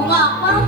Bunga apa?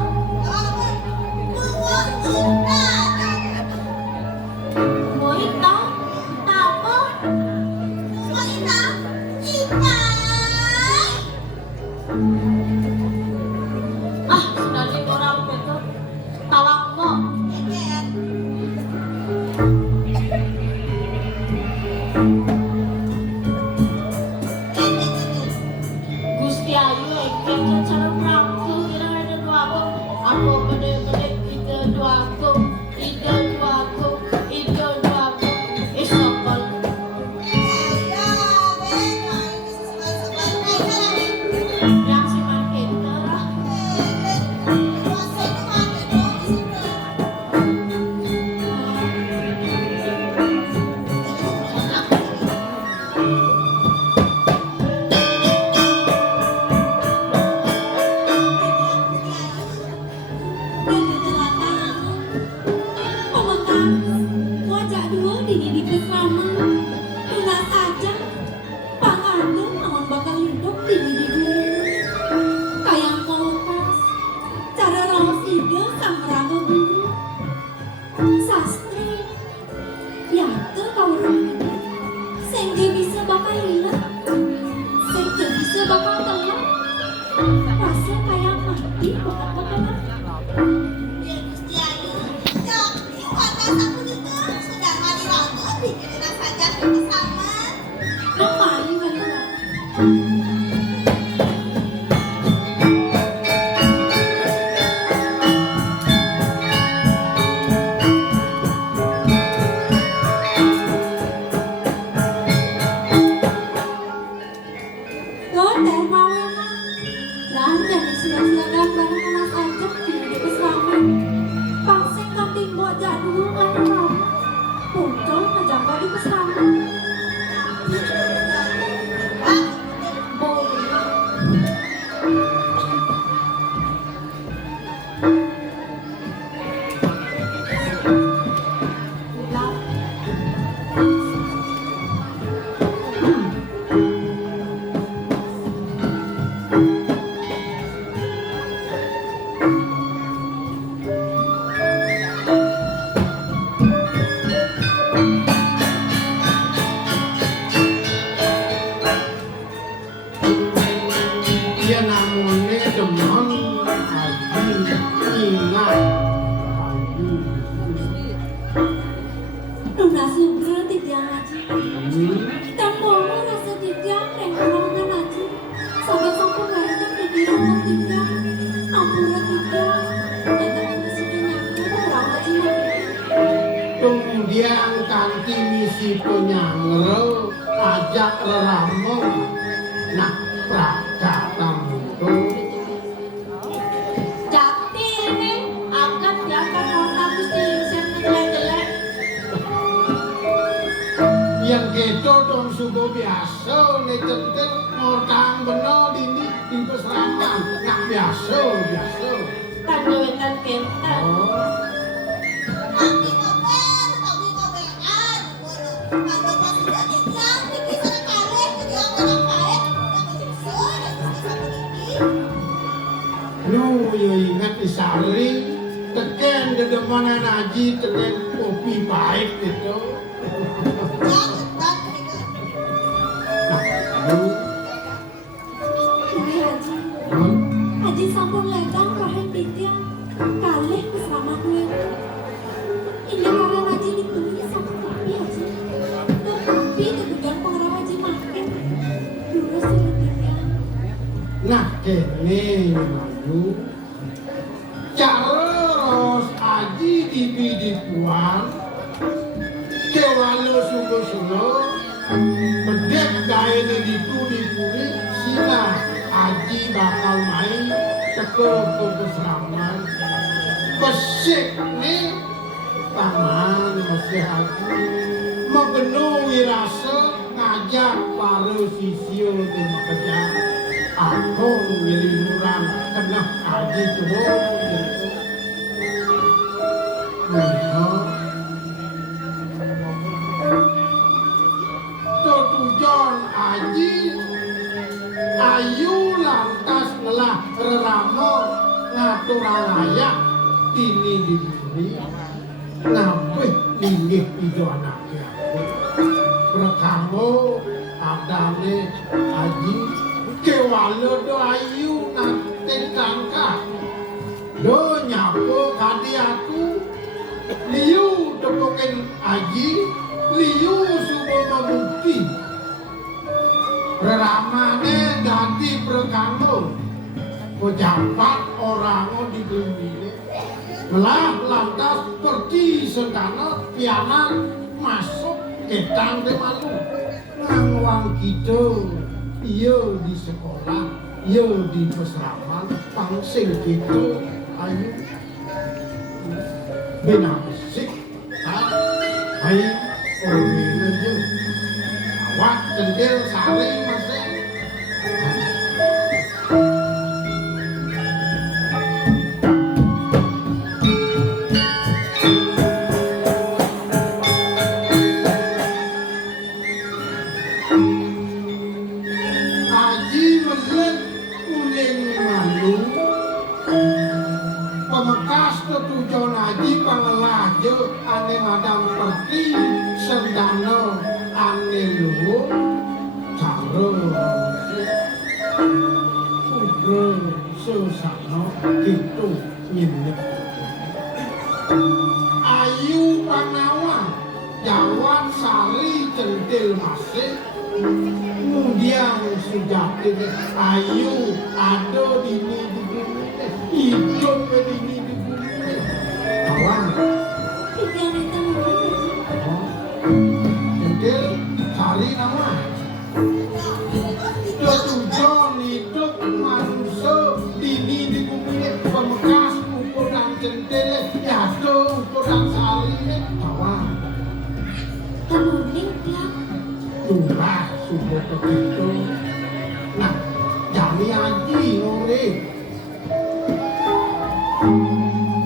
Kemudian kanthi misi penyangro ajak reramo nak prakatamutu jati ini akan diakan orang Gusti sing jelek-jelek yang gitu dong subuh biasa nih centil ngortang beno dini tipe serangan nak biasa tandukan kita lu yo ingat isari teken dedemanan aji teken kopi pahit gitu Haji sampun ledang kahit titian kalih bersama gue ini karena Haji ditulis sama Tapi Haji tetapi kemudian pengarah Haji makin dulu selebihnya nah kene lalu caros aji dibidipuan kewalo sugo-sugo bedek gaene dituli-tuli sila aji bakal main teko keseraman pesik nih taman masih haji megenu wirasa ngajak para sisio di kerja aku ngelimuran kena haji tuh tujuan haji ayu lantas ngelah reramo ngaturang ayak ini diberi ngapih linggih itu anaknya berkamu adane haji kewalo do ayu nanti tangka do nyapo kadi aku liu tepoken haji liu subo membukti beramane ganti berkamu pejabat orang di dunia melah lantas pergi sentana piana masuk ke tangga malu ngawang gitu iya di sekolah iya di peseraman pangsing gitu ayo benar sik ayo orang aja awak centil sari masih ane madam perti sendano ane luhur caro udro susano gitu nyinip ayu panawa jawan sari centil masih kemudian sujati ayu ado dini di bumi hidup dini di bumi kawan Centil sari nama tujuan hidup manusia dini di bumi pemekas ukuran centil yaitu ukuran sari kawan kemudian dia turah sudah begitu nah jami aji ngomong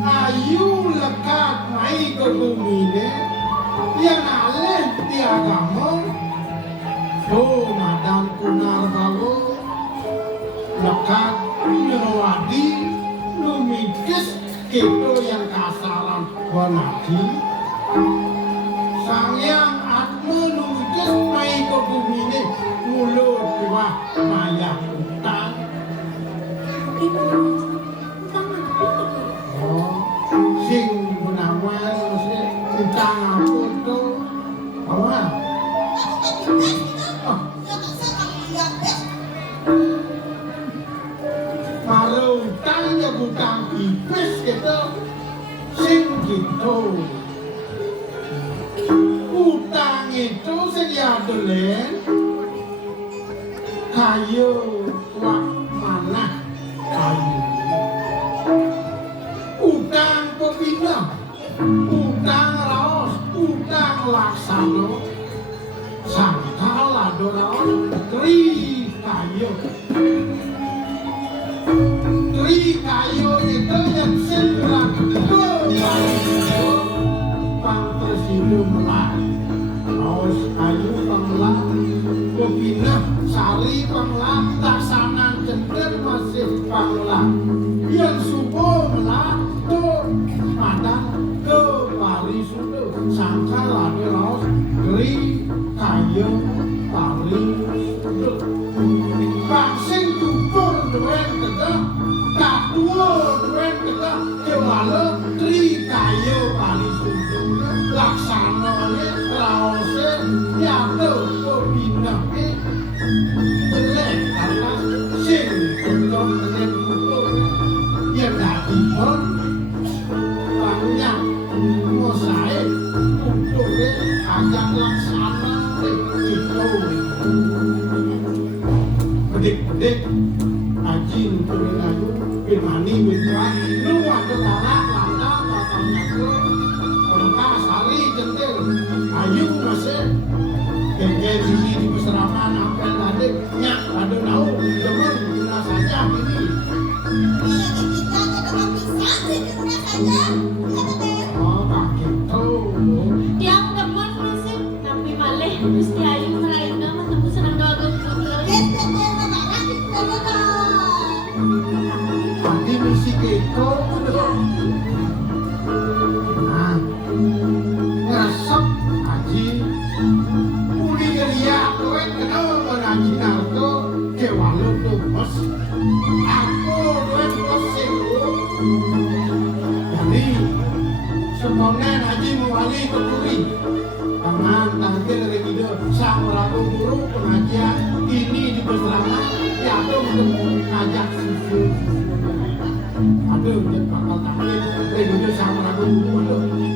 ayu lekat mai ke bumi ini yang alih di agama oh madam kunar bawo lekat nyerwadi lumit Kita yang kasaran wanaji Sangyang Atma nulis mai ke bumi ini mulut dua mayat utang. Utang apa itu? Oh, sing menawan mesti utang apa tu? Apa? Oh. Kalau utangnya bukan tipis gitu, sing gitu. Utang itu sing diadolen kayu wak mana kayu. Utang pepindah, utang raos, utang laksana, sangkal adoraos, tri kayu. Tri kayu itu yang sedang Presidium Melah, Raos Kayu Panglah, Bobina Sari Panglah, Laksanan Cender Masih Panglah, yang Subo Melah, Tur Padang ke Parisudo, Sangkal Ade Raos, Tri Kayu Parisudo. Baksing Dupur Duen Kedah, Kadua Duen Kedah, Kewala Tri Kayu Parisudo. Laksanane raose nyatu pembinane jelek atas sing belum terbentuk yang dadi pun banyak mosaik untuk ajak laksana itu bedik-bedik ajin peminayu pirmani witwan lu ada talak landa tatanya ke Sari jentil, ayu masih kengkeng sisi di peseraman apel tadi nyak ada nau teman guna saja ini. Oh tak gitu. Yang teman masih tapi malih mesti ayu meraih nama temu senang doa putra. Tadi misi keko. Ngerasap aji uli geria kowe kena mengaji narko ke walu tuh bos aku duit bos jadi semonen aji mewali keturi tangan tanggil dari video sang ragu guru pengajian ini di Besrama yaitu untuk ngajak siswa aduh jadi bakal tanggil dari video sang ragu guru aduh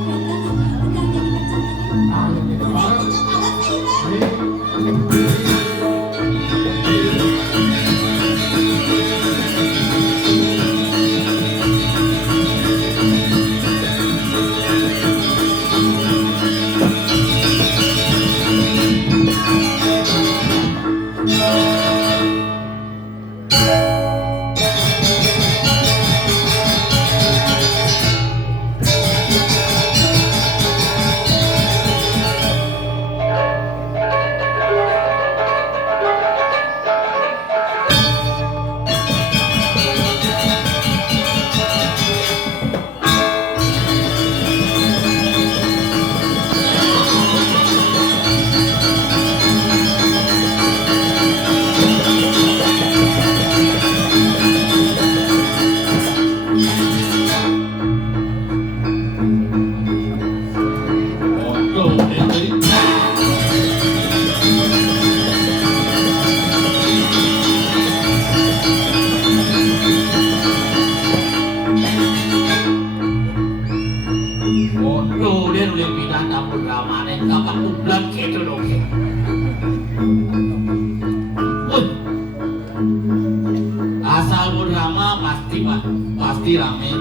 pasti rame.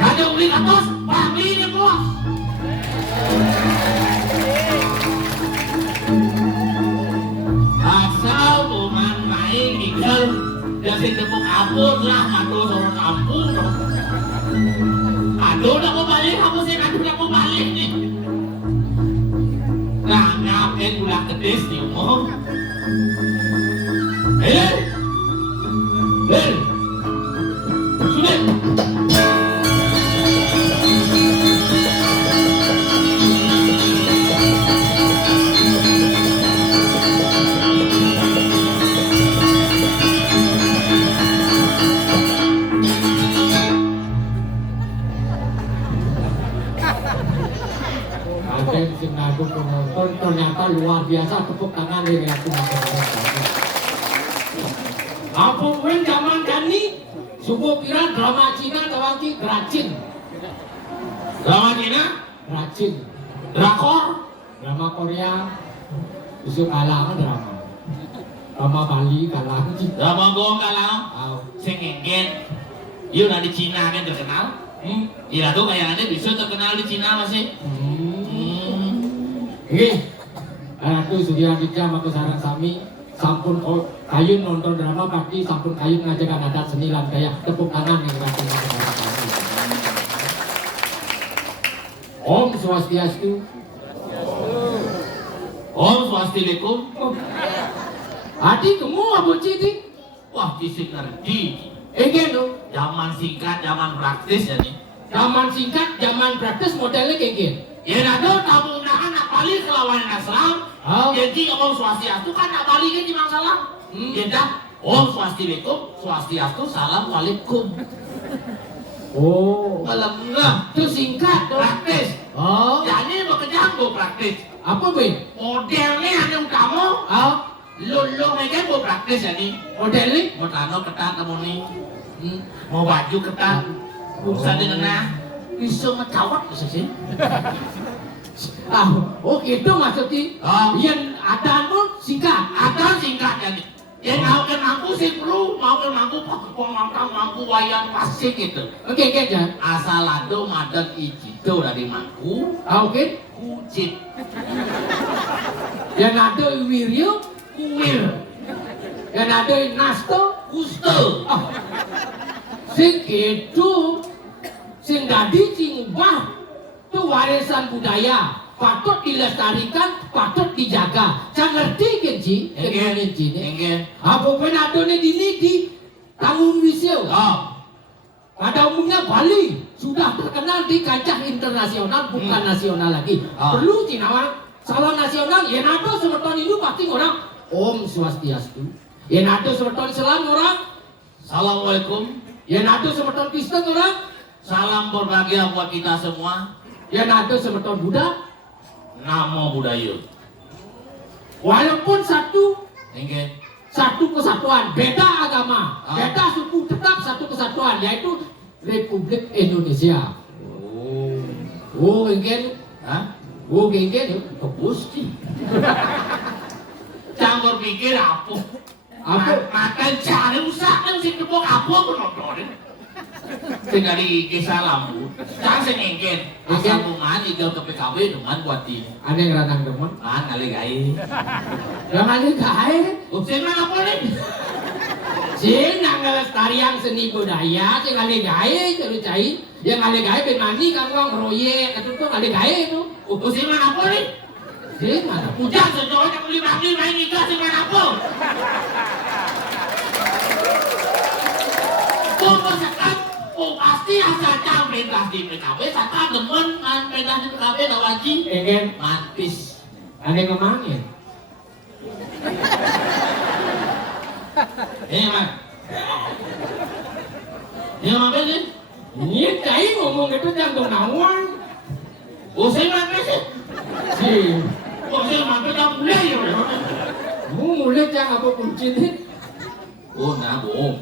Ada uli atas, pangli ini bos. Asal buman main ikel, dan si tepuk abun lah, aduh sorot ampun. Aduh nak mau balik, kamu sih aduh nak mau balik nih. Nah ngapain ulah kedes nih om? Sudah. sing ngadu penonton ternyata luar biasa, tepuk tangan nih aku. Apa pun zaman kani subuh kira drama Cina kawanki racin. Drama Cina, Racin. drakor, Drama Korea isu kalah drama. Drama Bali kalah. drama gong kalau Aw. sing ngengken. Iya udah di Cina kan terkenal. Iya tuh kayak bisa terkenal di Cina masih. Nggih. Ratu Sugiardika maka sareng sami sampun kayu nonton drama pasti sampun kayu ngajakan adat seni lan gaya tepuk tangan ning Ratu maka sareng sami. Om Swastiastu. Om Swastiastu. Adi kamu apa citi? Wah, kisih ngerti. No. Zaman singkat, zaman praktis ya nih. Zaman singkat, zaman praktis modelnya kayak Ya nado tamu nak balik ke lawan Islam. Oh. Jadi Om Swastiastu kan nak balik di masalah. Ya dah. Om Swastiastu, salam alaikum. Oh. Malam enggak. Itu singkat dong. Praktis. Oh. Jadi bekerja gue praktis. Apa be? Modelnya ada kamu. Oh. Lo mereka gue praktis ya nih. Modelnya? Mau tano ketat kamu nih. Mau baju ketat. Usah dengar. Bisa ngecawat bisa sih. Oh gitu maksudnya. Oh. Yang adaan pun singkat. Ada singkat ya nih. Yang mau ke mampu sih perlu, mau ke mampu wayan pasti gitu. Oke Jan. Asal lado madan ijido dari mangku, Oke. kucit, Yang ada Wiryo, kuil, yang ada Nasto, kusto. oh. Sing itu, sing dadi sing ubah, itu warisan budaya. Patut dilestarikan, patut dijaga. Saya ngerti kan Ci? Kenalin Ci nih. Enggak. Apa pun ada nih di Tangun Wisel. Oh. Pada umumnya Bali sudah terkenal di kancah internasional, bukan nasional lagi. Ah. Perlu Cinawan salah nasional, yang ada semeton itu pasti orang Om Swastiastu. Yang ada semeton Islam orang, Assalamualaikum. yang ada semeton Kristen orang, Salam berbahagia buat kita semua. yang ada semeton Buddha. Namo Buddhaya. Walaupun Enggak. satu kesatuan, beda agama, Ah. beda suku, tetap satu kesatuan, yaitu Republik Indonesia. Oh. Oh, ingin, Hah? oh ingin, Gusti. Jangan berpikir apa. apa? Makan cari usah kan sing tepuk apa pun nontonin. Sing dari kisah lampu. Jangan sing ngengken. Asal bungan igal ke PKB dengan buat di. Aneh ngeranang temen. Kan kali gai. Yang ada kaya, Sing mana apa nih? sing nang ngelestarian seni budaya, sing ada gaya terus cai, yang ada gaya bermani kamu orang proyek, itu tuh ada gaya itu. Sing mana apa nih? Sing mana? Udah sejauh yang beli bagi main nikah sing mana apa? Tunggu sekat. Oh pasti asal cang perintah di PKB, saka demen kan perintah di PKB tak wajib. Ingin, Mantis. aneh ngomongin. Ini man. Ini apa sih? Ini cai ngomong itu jangan nawang. Usai mana sih? Sih, Usai mana tak boleh ya? mu mulai jangan apa kunci nih. Oh nah bohong.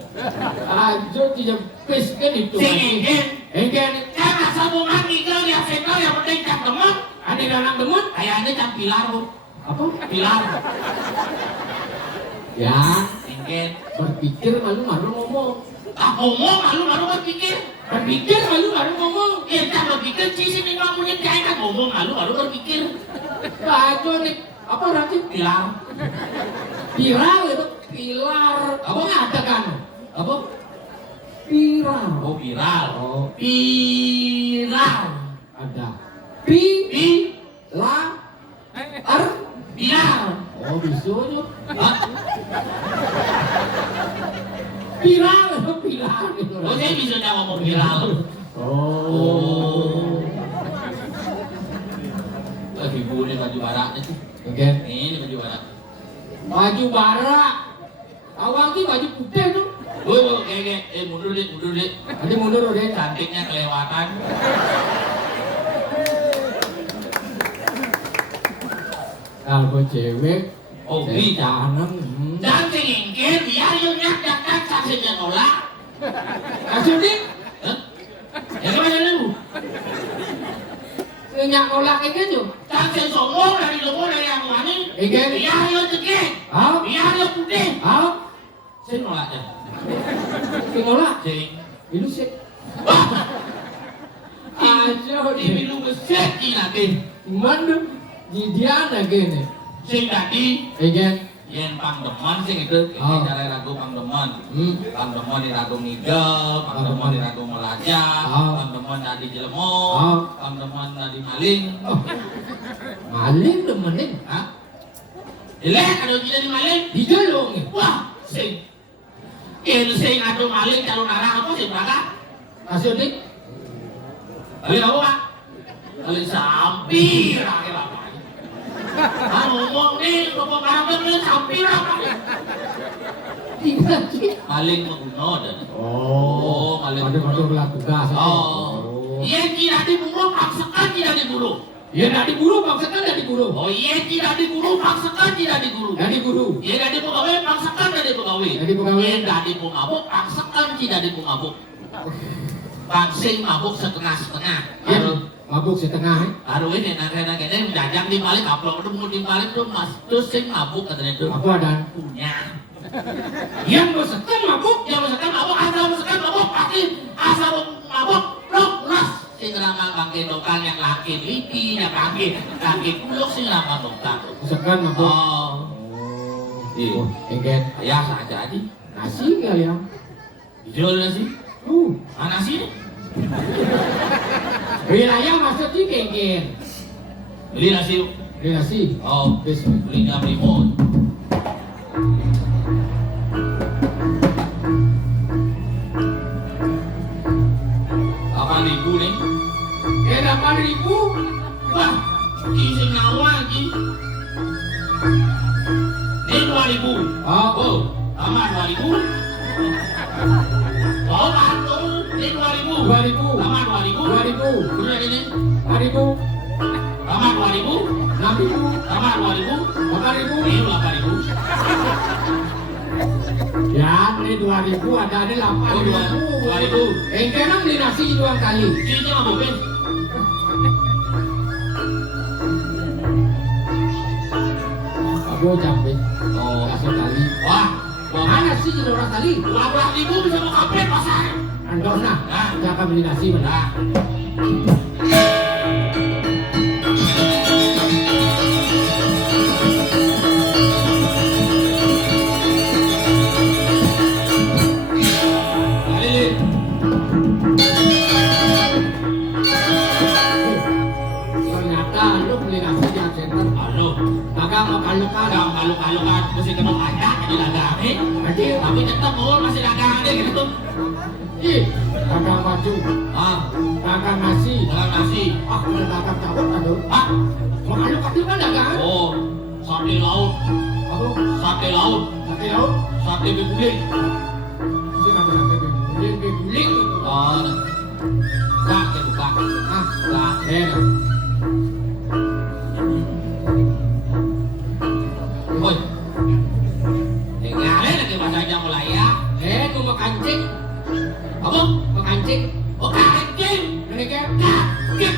Ajo tidak pes kan itu. Sing ingin. Ingin, Kan asal bungan nikah yang sekal yang penting cak temen. aneh ngeranang temen. Kayaknya cak pilar bu. Apa? Pilar. Ya, Ingin. berpikir malu-malu ngomong. Ah ngomong malu berpikir. Berpikir malu-malu ngomong. Ya tak berpikir sih sini ngomongin kayak kan ngomong malu berpikir. Ajo nih, apa nanti? Pilar. Pilar itu pilar. Apa ada kan? Apa? Pilar. Oh viral. Oh, Viral. ada. Pi. La. Ar. Viral. Oh, bisa aja. Hah? Pilar, pilar. Oh saya bisa ngomong viral. Oh. Ibu ini baju barak itu. Oke. Ini baju barak. Baju barak. Awang ki baju putih tuh. Kayak mundur deh. Nanti mundur udah. Cantiknya kelewatan. Kalau cewek, Oh, bisa. kanan. Dan sing ingkir biar yo nyak saksi nolak. Kasih dik, Hah? Ya gimana lu? nyak nolak ikan yuk. Saksi sombong dari yang mana? Ikan. Biar yo cekik. Ah, Biar yo putih. ah, Sing nolak ya. nolak. Sing. Itu sih. Aja di bilu besar nanti. Mana? Di dia ada gini. Sing tadi Ikan. yen pangdeman sing itu Oh. cara ratu pangdeman. Hmm. Pangdeman di ratu ngigel, pangdeman di ratu melajak, Oh. pangdeman tadi jelemo, Oh. pangdeman tadi maling. Oh. Maling demenin. Hah? Jelek ada jadi maling. Dijelong. Wah, sing. Sing ada maling calon arah apa sih berangkat? Kasih dik. Kali apa Pak? Kali sampir aja Bapak. Ah ngomong nih, ngomong barang beli sampir apa? Tidak sih. Maling mengguna dan. Oh, maling ada belah tugas. Oh, iya tidak diburu, paksakan tidak diburu. Ya tidak diburu, paksakan tidak diburu. Oh iya tidak diburu, paksakan tidak diburu. Tidak diburu. Iya tidak dipegawai, paksakan tidak dipegawai. Tidak dipegawai. Iya tidak dipengabuk, paksakan tidak dipengabuk. Paksing mabuk setengah-setengah. Ya, mabuk setengah. Baru ini nanti mendadak di balik upload mau di balik tuh mas terus sing mabuk katanya tuh Apa dan? punya. Yang besekan mabuk. Yang misalkan mabuk pasti asal mabuk los sing ramah bangke dokang yang laki liki yang kaki kuluk sing ramah dokang. Besekan mabuk. Oh, iya. Ikan. Ya saja di. Nasi kali ya. Dijual nasi. Nasi ini. Wilayah maksudnya kengken. Beli nasi. Beli nasi. Oh, Bismillah. beli 6.000. Ribu nih. 8.000. Wah, isi nyawa lagi. Ini 2.000. Oh, Tambah 2.000. Oh, betul. Ini 2.000. 2.000. Tambah 2.000. 2.000. Udah ini. 4.000. Tambah 2.000. 6.000. Tambah 2.000. 8.000. Ini 8.000. Ya, ini 2.000 ada 8.000. 2.000. Engken beli nasi 2 kali. Sini ngabukin. Aku capek. Oh, Kasih kali. wah. Mana sih 2 kali? 12.000 bisa mau kampret pasar. Andorna. Nah. Jangan beli nasi mana? Nah. Ternyata lu beli nasi di center. Halo. Kakak mau kalukan. Kadang kalau mesti kena pajak jadi dagang nih. Aji, Tapi tetap mau masih dagang deh gitu. ih, kakak maju. Ah, Kakak nasi. dagang nasi. Ah, udah kakak cabut aduh. Ah, Mau kaluk itu kan dagang. oh, sate laut, Aku sate laut, sakit laut. sate beguling. Sih ngambil sampai guling. Oh, enggak, buka. Ah, Enggak. Woi. Tinggalin lagi bahasanya mulai ya. Mau makan cing. Apa? Makan cing. Oh, kancing. Ini kan. Kancing.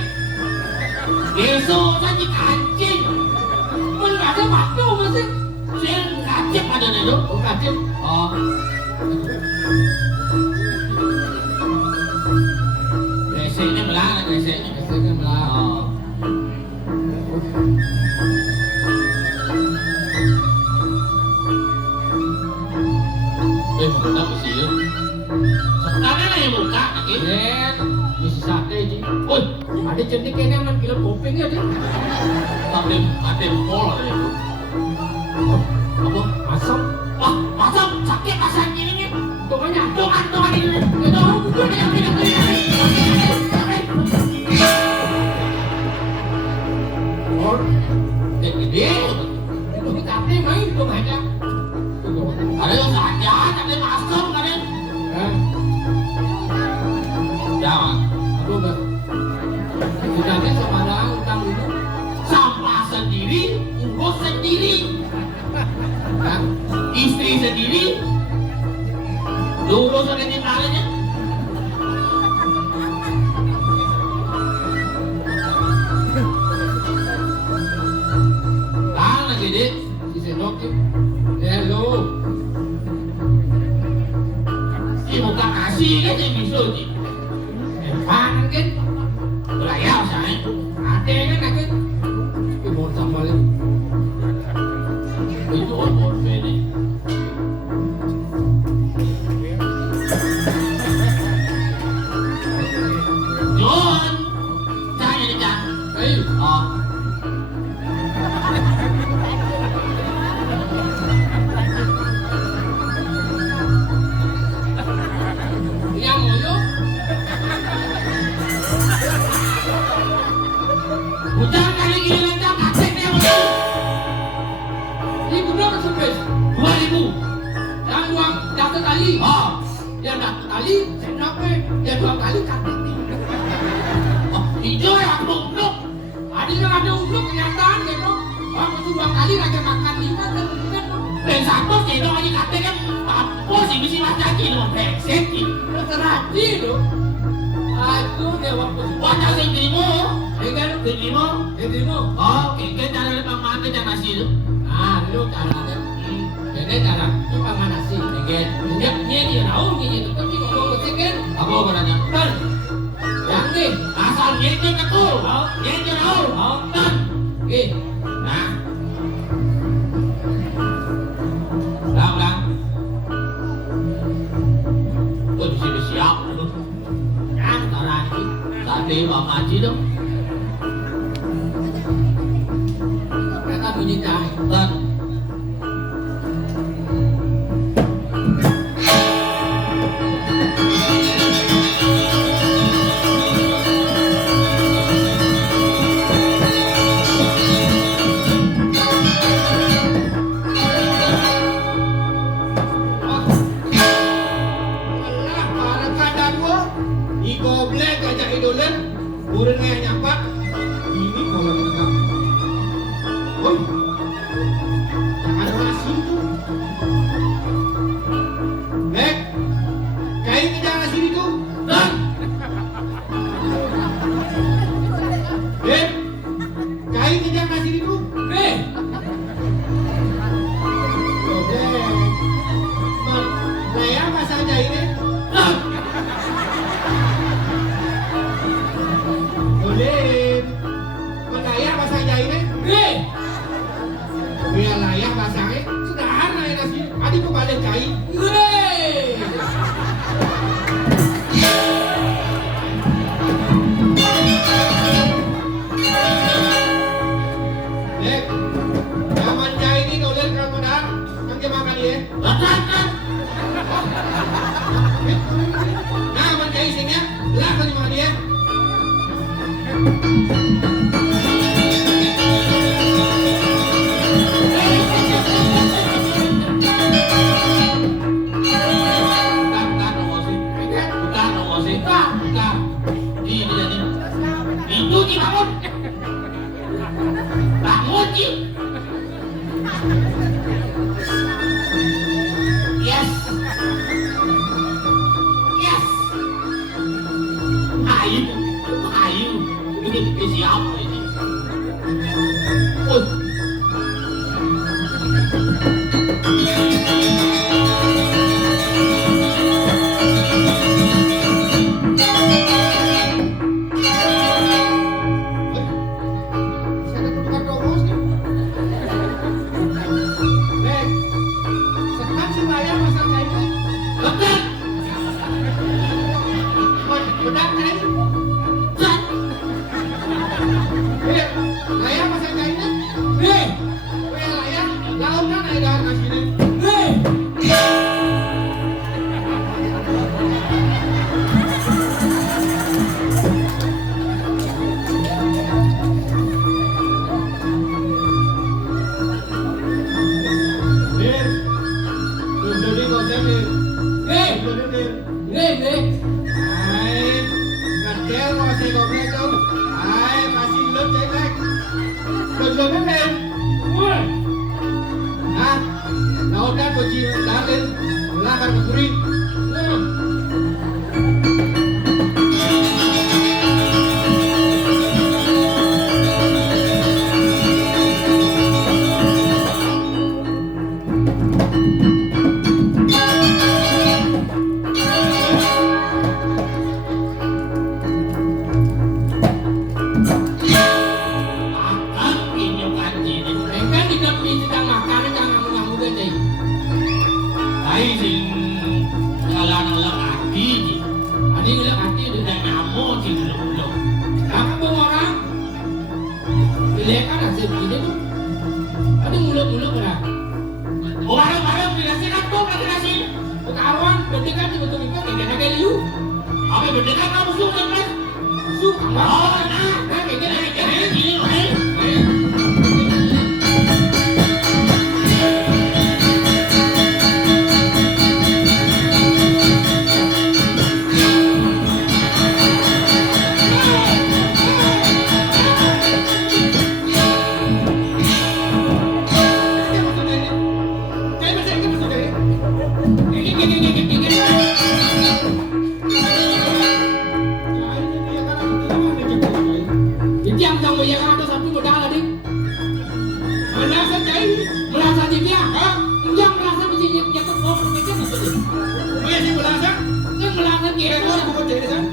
Besok saja kancing. Mun ada waktu masih. Sing kancing ada nih tuh. Oh, kacim. Oh. Geseknya belah, geseknya. Biasanya melah. Oh. Mau kenapa sih ya? Sekarang yang buka, gitu. Den, bisa sate ji. Woi, Ada cantik kayaknya man kilo kuping ya deh. Ate pol ada itu. Apa? Asam. Wah, masa sakit asal ini? Pokoknya Tuhan ini. Itu bukan yang or. gede. Itu kate main tuh aja. Ada yang saja, ada yang masuk, ada yang jangan. Aduh gak. Tidaknya sama orang utang dulu. Sampah sendiri, urus sendiri, Hah? istri sendiri, dulu sudah timbalannya. Tahan lagi deh, Si sendok tu. Hello. si muka kasih kan yang bisa sih. Panan kan? Belayar saya. Ada kan aku? Tapi mau tambah lagi. Itu orang ini. John, saya ni John. Ayo. Oh, Yang moyo. hujan kali gini lancar kasih dia betul. Ibu berapa surprise? 2000. Yang uang daftar tali. Oh, Yang daftar tali, sendok yang 2 kali kakek. oh, hijau yang belum. Ada yang ada untuk kenyataan gitu. Waktu itu 2 kali raja makan 5 dan bukan. Dan satu cendol aja katanya kan apa sih mesti macam ni nama brengsek ni. Terhati tu. Aku dia waktu itu. Wajah sing terima. Dengan Terima. terima. Oh, kek cara lepas makan dan nasi tu. Ah, lu caranya. Jadi cara itu pangan nasi. Kek. Nyeknya dia tahu ni itu kan kita mau kecil Apa beranya? kan. Yang ni. Asal nyeknya ketul. Nyeknya tahu. Kan. Eh, Nah. Lang. Oh, bersiap. yang taran ni. Tadi Pak Haji tu. Mereka bunyi dah. Dan Alah, para kada dua. Di goblek ajak idolen. Burung yang nyampak. Ini kalau kita. Oi. Jangan nasi tu. Lek. Kain kejar nasi itu. dan Lek. Kain kejar nasi itu. Eh, Oke. Saya pasang ini. Boleh. Menaya pasang ini. eh. Biar layak pasangnya. Sudah ada nasi. Adik kok balik kain. Eh. Lek. Zaman jahit ini dolen kalau modal. Yang dia makan dia. dan Nah, zaman jahit sini ya. Lah kalau makan dia. bukan dong sih. Bukan dong sih. Bukan. Ini jadi. Itu Ci bangun. Bangun Ci. Yes. Yes. Ayu. Ini siapa ini? Oh. Saya tukar dongos nih. Lek. Sekarang si Raya pasang kain ini. Betul. Bedak kain. Dan Lek. Raya pasang kain ini. Eh. Weh Raya. Laut kan ada nasi ini. Eh. Lek. Duduk di kocek nih. Eh. Duduk nih. Eh. Hai. Ngedel masih goblek tuh. Hai, masih lut cek. Duduk nih. Wah. Koji Dalin, Lakar Kuri. Akan inyo kanji ni. Mereka tidak sedang makan jangan mengamuk gede. Ay sing ngalang-alang hati ji. Adi ngelak hati itu. Dan namo sing ulo-ulo. Kamu bawa orang. Bilekan hasil begini tuh. Adi mulut-mulut berat. Oh barang-barang dinasi kan tuh dinasi. Kawan, pendekan di betul itu tidak ada liu. Apa beneran kamu suka kan? Suka. Oh nah, kayak gini loh. Diam kamu yang ada satu modal tadi. Merasa jahil, merasa dia. Yang merasa mesti yang kau berpikir apa tu? Iya sih merasa. Yang merasa dia. Rekor aku jadi kan.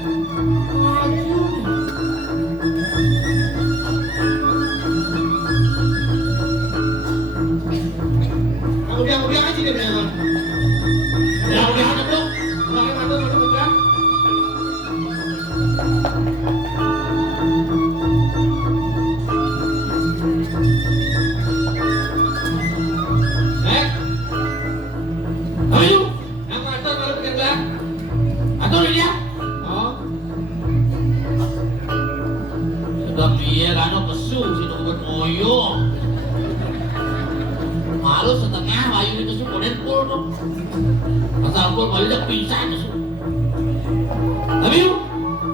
Udah aja deh memang. Udah ada tuh. Pakai mata satu pegang. Ayo, Aku atur kalau pegang gelang. atur dia. Oh, Sudah biar ano kesu sino buat moyo. Malu setengah bayu itu kesu kemudian pul tuh. Pasal pul bayu dah pincang kesu. Tapi yuk,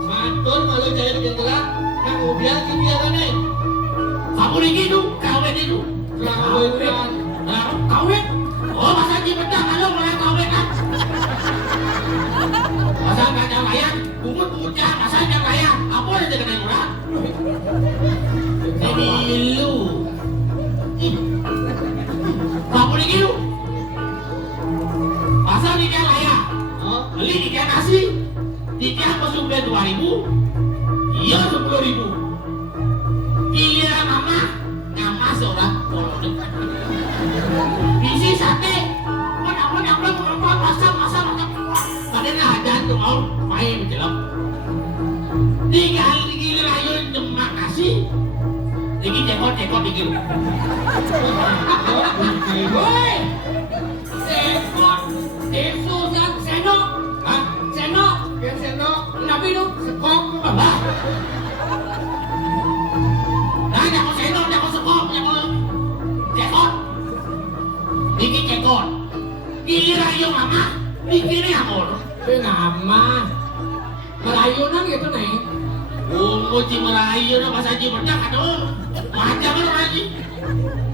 matur malu jaya pegang gelang. Kang ubian kini ada nih. kamu lagi tuh, kawin itu. Kawin. Nah, kawin. Oh, masa di pedang kalau mulai kawin kan? Masa nggak ada layan, pungut jangan, masa ada layan. Apa ada dengan murah? Ini lu. Kamu lagi lu. Masa di dia layan? Oh, Beli di dia nasi, di dia masuk dia 2.000, iya 10.000. Giliran mama, nama seorang kolonel. Bisi sate, mana masak. Padahal ada tuh mau main film. Tinggal digilin ayo nyemak nasi, lagi cekot digil. Woi, sekot, desusan senok, Hah? senok, biar sendok. nabi lu sekok. Apa? Nah, jangan sendok, jangan sekop, jangan cekot. Dikit cekot. Giliran ayo mama, bikinnya amor. Kenapa? Melayunan gitu nih. Ci Melayu na masa Ci Bedak aduh. Macam mana lagi?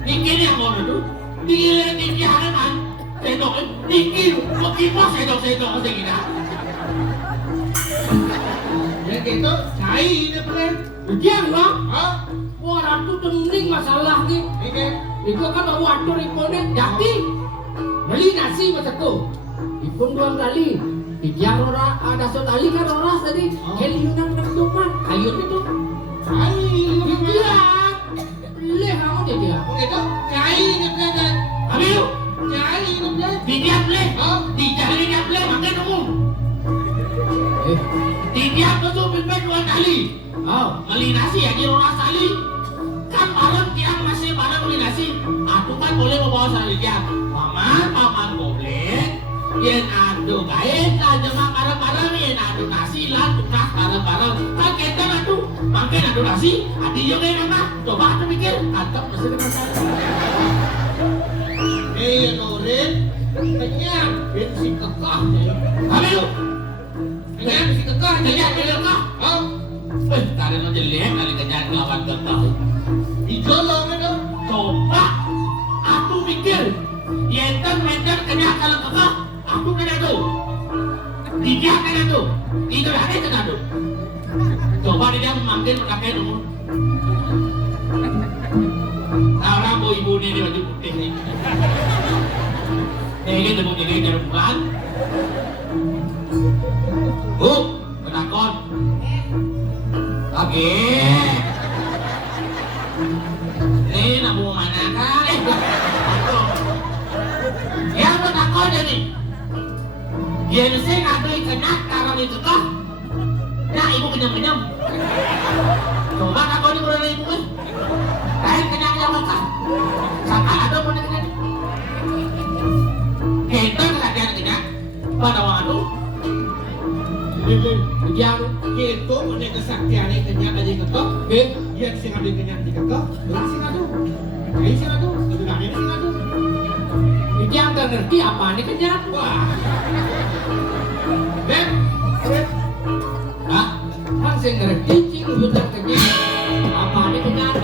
Bikin yang mau dulu. Bikin di halaman. Sendok bikin. Bagaimana sendok saya kira. Ya gitu, cai ini pren. Diam bang. Oh, Orang tuh tening masalah nih. ini. Itu kan waktu ribuan daki. Beli nasi macam tu. Ipun 2 kali. Tiga orang ada sekali kan orang tadi. Keliunan nak tuman. Ayun itu. Cai ini pren. Bilang. Leh kamu dia. Itu cai ini pren. Abiu, Cai ini pren. didiam boleh. Oh, Dijali dia boleh makan umum. Eh. Didiam tu pimpin 2 kali. Oh. Beli nasi aja orang sekali. Kan barang tiang masih barang beli nasi. Aku kan boleh membawa sekali tiang. Paman boleh. Yen adu gaet aja mah barang-barang yen adu nasi lah tunas barang-barang. Kan kita adu makan adu nasi. Adi yo kayak mama. Coba adu pikir atau mesti dengan saya. ya Nurin. Kenyang, bensin kekah. Habis lu. Kenyang, bensin kekah. Kenyang kenyang kah? Oh, Tarik lo jelek kali kenyang lawan kekah. dijolong itu. Coba aku pikir. Yen kan ada dia makin pakai dulu. Nah, orang bu ibu ini di baju putih nih. Ini temu ini dari bulan. Bu, penakon. Oke. Ini namu mana kan? Ya penakon jadi. Dia sih ngadui kenak karena itu toh. Nah ibu kenyam-kenyam. Coba aku ini kurang ibu kan. Kain kenyang-kenyang makan. Sampai ada pun kenyang. Kita kesadaran kenyang. Pada waktu. Yang itu punya kesaktian ini kenyang aja ketok. Yang sing ada kenyang di ketok. Yang sing ada. Kain sing ada. Itu kan ini sing ada. Yang gak ngerti apa ini kenyang. Wah. Ben. Hah? Kan saya ngerti cing udah kenyang. Apa ini kenyang?